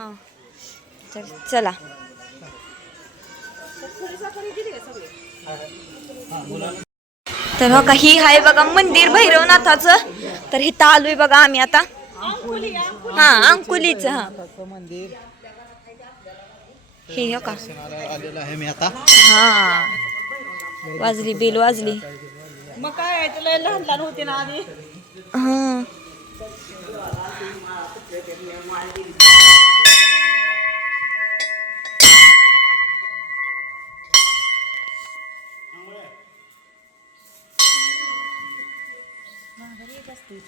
हां. तर चला. तर हो का ही आहे बघा मंदिर भैरवनाथाचं. तर इथं आलोय बघा आम्ही आता. हा अंकुलीच हा. मंदिर हे हो का? आलेलं आहे मी आता हा. वाजली बेल वाजली. मग काय तुला लहान लहान होते ना आधी. हा. चला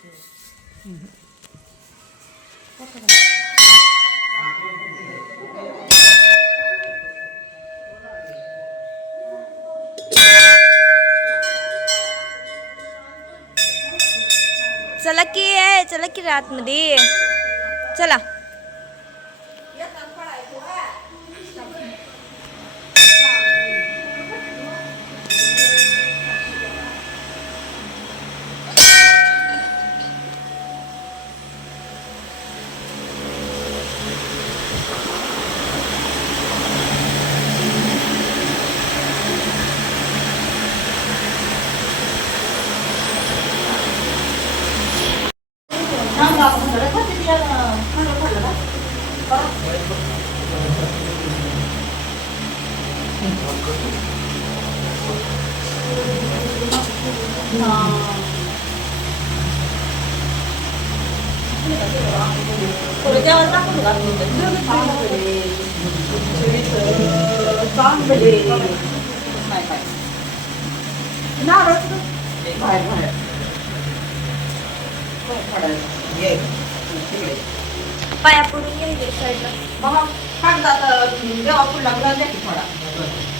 की आहे चला की दी चला। पाया पडून घ्यायचे साईडला देवा फुल लागला द्या की थोडा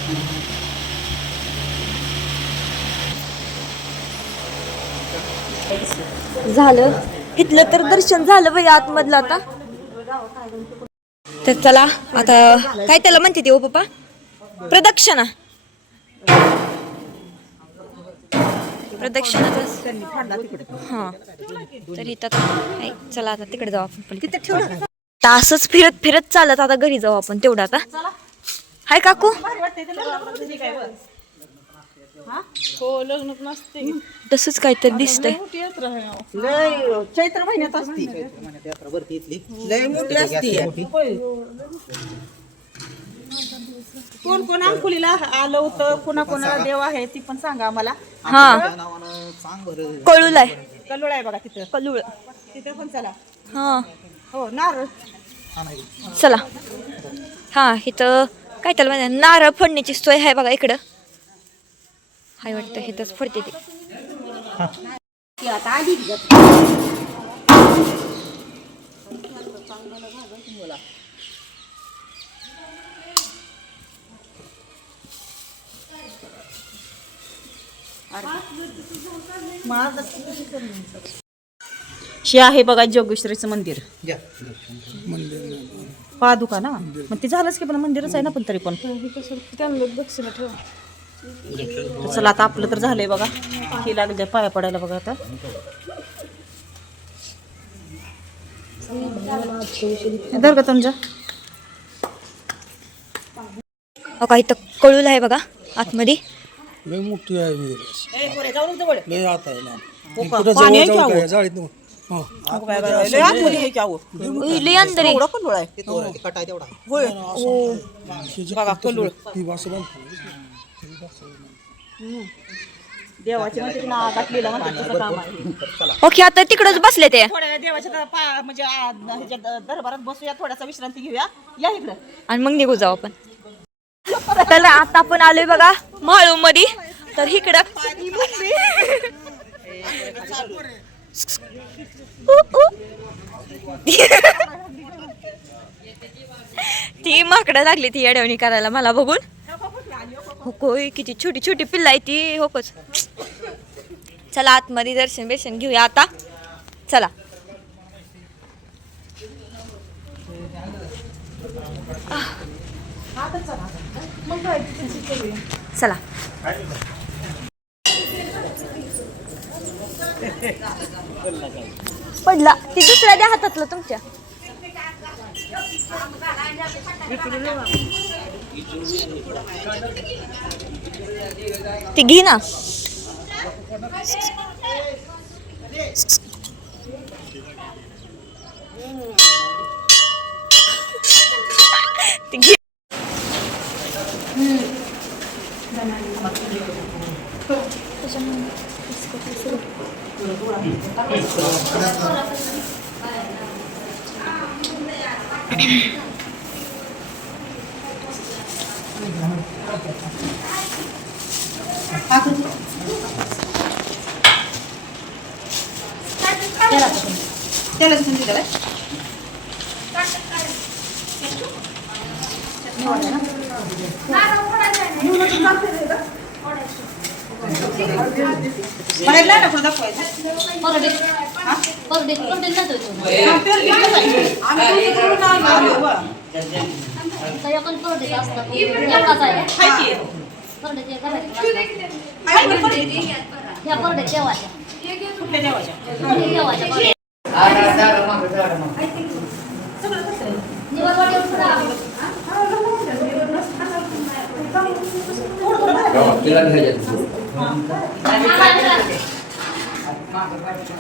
झालं. इथलं तर दर्शन झालं बाई आतमधलं आता. तर चला आता काय त्याला म्हणते ते ओ पप्पा? प्रदक्षिणा. प्रदक्षिणा हा. तर इथं चला आता तिकडे जाऊ आपण पलीकडे. आता असंच फिरत फिरत चालत आता घरी जाऊ आपण तेवढं आता. हाय काकू. हो लग्न नसते. तसंच काहीतरी दिसतंय. आहे. लय चैत्र महिन्यात असती. लय मोठी असती. कोण कोण अंकुलीला आलं होतं? कोणा कोणाला देव आहे ती पण सांगा आम्हाला. हा. नावानं सांग बरं कळूलाय कल्लोळ आहे बघा तिथं. कळूळ तिथं पण चला. हा. हो नारळ. चला. हा इथं काय त्याला म्हणतात नारळ फोडण्याची सोय आहे बघा इकडं. हाय वाटतं इथंच फोडते ती. हे आहे बघा जोगेश्वरीचं मंदिर. द्या पादुका ना? मग ते झालंच की पण मंदिरच आहे ना पण तरी पण. तर चला आता आपलं तर झालंय बघा. हे लागले पाया पडायला बघा आता. धर का तुमच्या हो का इथं कळूल आहे बघा आतमध्ये. लय मोठी आहे विहीर जाऊन जवळ. लय आत आहे ना. हो जवळ अहो? काय जाळीत. लय अंदर आहे. होय. बघा कल्लूळ. म्हणजे तसं काम आहे. ओके आता तिकडच बसले ते. थोड्या वेळ देवाच्या द- पा म्हणजे आ- ह्याच्या द- दरबारात बसूया थोडासा विश्रांती घेऊया. या इकडं. आणि मग निघू जाऊ आपण. तर आता आपण आलोय बघा माळू मध्ये तर इकडं. ती माकडं लागली ती अडवणी करायला मला बघून. हो किती छोटी छोटी पिल्ला आहे ती. होकच चला आतमध्ये दर्शन बिर्शन घेऊया आता. चला. चला. पडला. ती दुसऱ्या द्या हातातलं तुमच्या. ती घे ना. ती घे. त्याला समजू द्या बाहेरला ना कोण दाखवायचं आम्ही तुमचं करून आलो बा. हाय की? हाय की परत? कुठल्या देवाच्या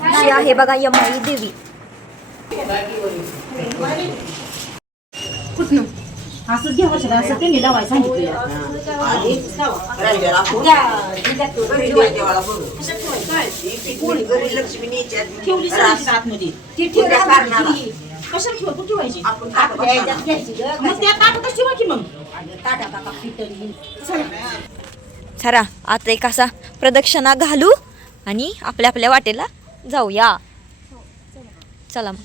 अशी आहे बघा यमाई देवी कुठनं असं घ्यावं असं त्यांनी लावायला सांगितलं आणि ती ठेवली आतमध्ये कशाला ठेवायची मग त्या ताटातच ठेवा की मग चला आता एक असा प्रदक्षिणा घालू आणि आपल्या आपल्या वाटेला जाऊया. चला मग.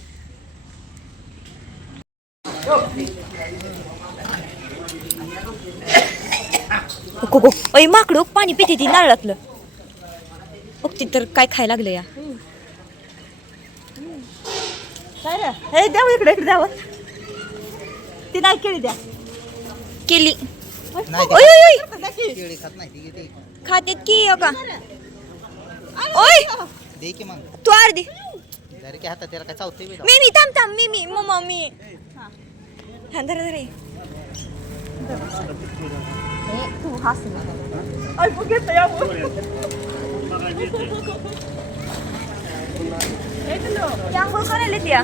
को को अय माकडं पाणी पिते ती नारळातलं. बघ ती तर काय खायला लागलं या. काय रे? हे द्यावं इकडे इकडे द्यावं. ती नाही केली द्या. केली. नाही ओय ओय ओय केळी खात नाही ती घेते. खात्यात की हो का? ओय! दे की मग. तू अर्धी. जरी की हातात त्याला काय चावते मी मी थांब थांब. मी मी मम्मा मी. हा. धरा धरा ती आंघोळ करायला त्या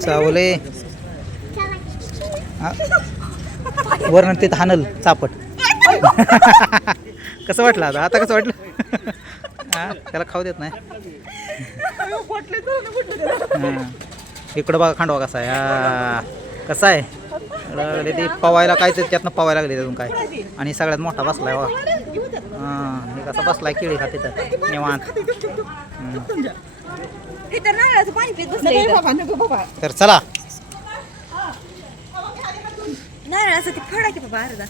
चावले वरण ते हानल चापट. कसं वाटलं आता? आता कसं वाटलं? त्याला खाऊ देत नाही. इकडं बघा खांडवा कसा आहे. हा. कसा आहे? लागले ते पवायला काय ते त्यातनं पवायला लागले त्यातून काय? आणि सगळ्यात मोठा बसलाय वा हा हे कसा बसलाय केळी खाते तर निवांत. हे तर नारळाचं पाणी पित बसलंय इथं. तर चला. नारळाचं ते फडा की बाबा अर्धा.